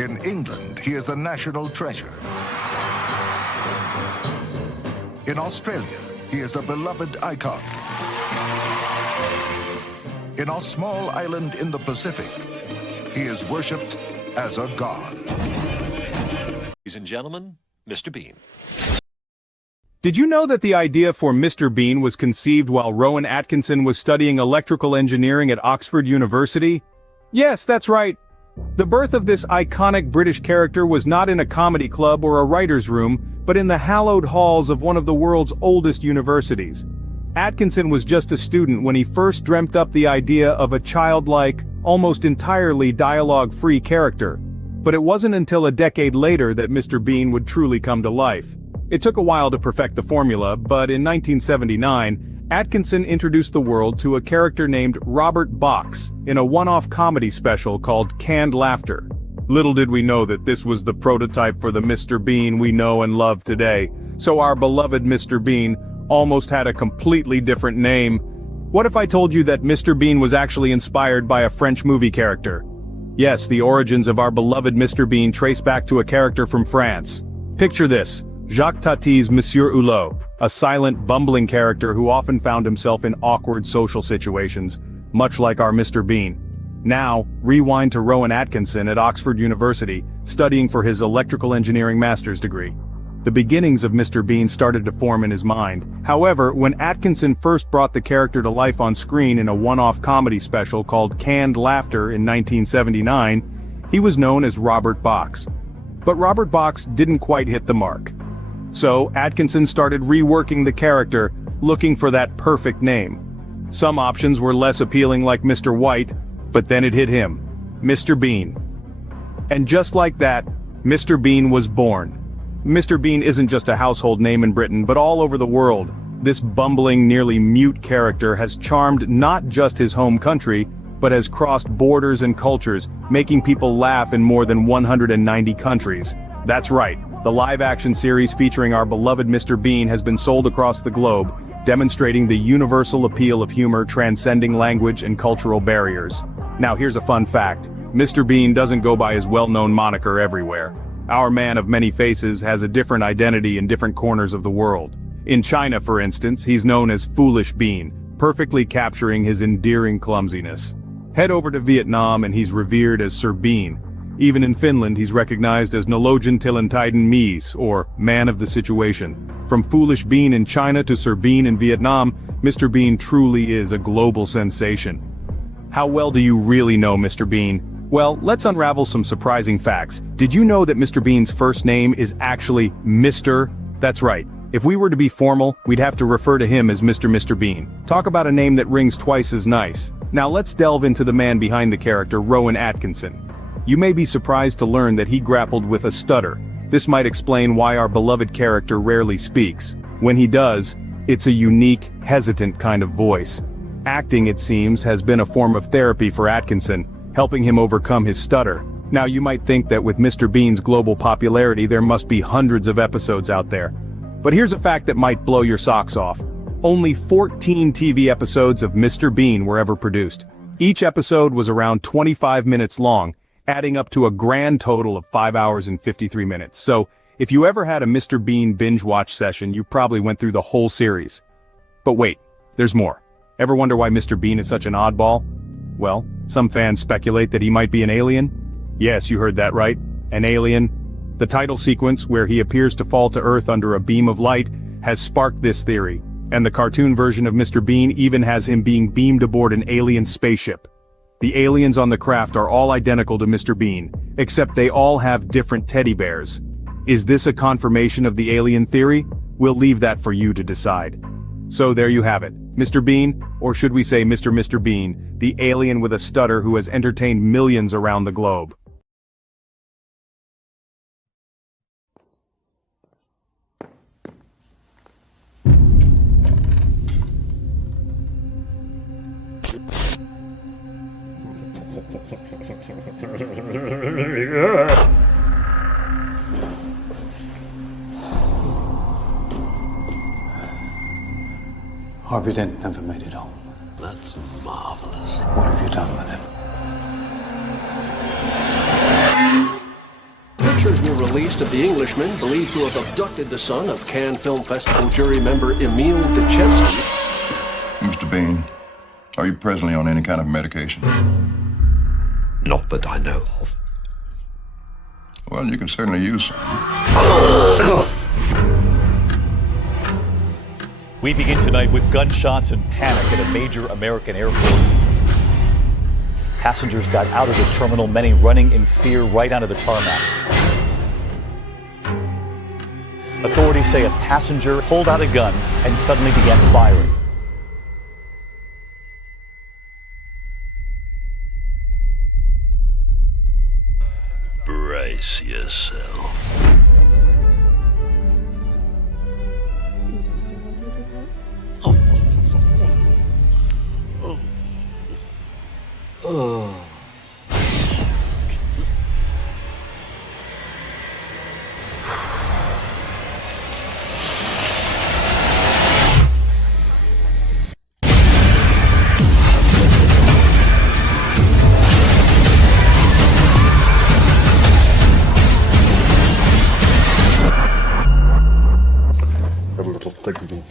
In England, he is a national treasure. In Australia, he is a beloved icon. In a small island in the Pacific, he is worshipped as a god. Ladies and gentlemen, Mr. Bean. Did you know that the idea for Mr. Bean was conceived while Rowan Atkinson was studying electrical engineering at Oxford University? Yes, that's right. The birth of this iconic British character was not in a comedy club or a writer's room, but in the hallowed halls of one of the world's oldest universities. Atkinson was just a student when he first dreamt up the idea of a childlike, almost entirely dialogue-free character. But it wasn't until a decade later that Mr. Bean would truly come to life. It took a while to perfect the formula, but in 1979, Atkinson introduced the world to a character named Robert Box in a one-off comedy special called Canned Laughter. Little did we know that this was the prototype for the Mr. Bean we know and love today, so our beloved Mr. Bean almost had a completely different name. What if I told you that Mr. Bean was actually inspired by a French movie character? Yes, the origins of our beloved Mr. Bean trace back to a character from France. Picture this. Jacques Tati's Monsieur Hulot, a silent, bumbling character who often found himself in awkward social situations, much like our Mr. Bean. Now, rewind to Rowan Atkinson at Oxford University, studying for his electrical engineering master's degree. The beginnings of Mr. Bean started to form in his mind. However, when Atkinson first brought the character to life on screen in a one-off comedy special called Canned Laughter in 1979, he was known as Robert Box. But Robert Box didn't quite hit the mark. So, Atkinson started reworking the character, looking for that perfect name. Some options were less appealing, like Mr. White, but then it hit him. Mr. Bean. And just like that, Mr. Bean was born. Mr. Bean isn't just a household name in Britain, but all over the world. This bumbling, nearly mute character has charmed not just his home country, but has crossed borders and cultures, making people laugh in more than 190 countries. That's right. The live-action series featuring our beloved Mr. Bean has been sold across the globe, demonstrating the universal appeal of humor transcending language and cultural barriers. Now here's a fun fact. Mr. Bean doesn't go by his well-known moniker everywhere. Our man of many faces has a different identity in different corners of the world. In China, for instance, he's known as Foolish Bean, perfectly capturing his endearing clumsiness. Head over to Vietnam and he's revered as Sir Bean. Even in Finland, he's recognized as Nologen Tillentiden Mies, or Man of the Situation. From Foolish Bean in China to Sir Bean in Vietnam, Mr. Bean truly is a global sensation. How well do you really know Mr. Bean? Well, let's unravel some surprising facts. Did you know that Mr. Bean's first name is actually Mr.? That's right. If we were to be formal, we'd have to refer to him as Mr. Bean. Talk about a name that rings twice as nice. Now let's delve into the man behind the character, Rowan Atkinson. You may be surprised to learn that he grappled with a stutter. This might explain why our beloved character rarely speaks. When he does, it's a unique, hesitant kind of voice. Acting, it seems, has been a form of therapy for Atkinson, helping him overcome his stutter. Now you might think that with Mr. Bean's global popularity there must be hundreds of episodes out there. But here's a fact that might blow your socks off. Only 14 TV episodes of Mr. Bean were ever produced. Each episode was around 25 minutes long, adding up to a grand total of 5 hours and 53 minutes. So, if you ever had a Mr. Bean binge watch session, you probably went through the whole series. But wait, there's more. Ever wonder why Mr. Bean is such an oddball? Well, some fans speculate that he might be an alien. Yes, you heard that right, an alien. The title sequence, where he appears to fall to Earth under a beam of light, has sparked this theory, and the cartoon version of Mr. Bean even has him being beamed aboard an alien spaceship. The aliens on the craft are all identical to Mr. Bean, except they all have different teddy bears. Is this a confirmation of the alien theory? We'll leave that for you to decide. So there you have it, Mr. Bean, or should we say Mr. Bean, the alien with a stutter who has entertained millions around the globe. Harvey Dent never made it home. That's marvelous. What have you done with him? released of the Englishman believed to have abducted the son of Cannes Film Festival jury member Emil Dechevsky. Mr. Bean, are you presently on any kind of medication? Not that I know of. Well, you can certainly use some. We begin tonight with gunshots and panic at a major American airport. Passengers got out of the terminal, many running in fear right onto the tarmac. Authorities say a passenger pulled out a gun and suddenly began firing. Brace yourself. A little thing.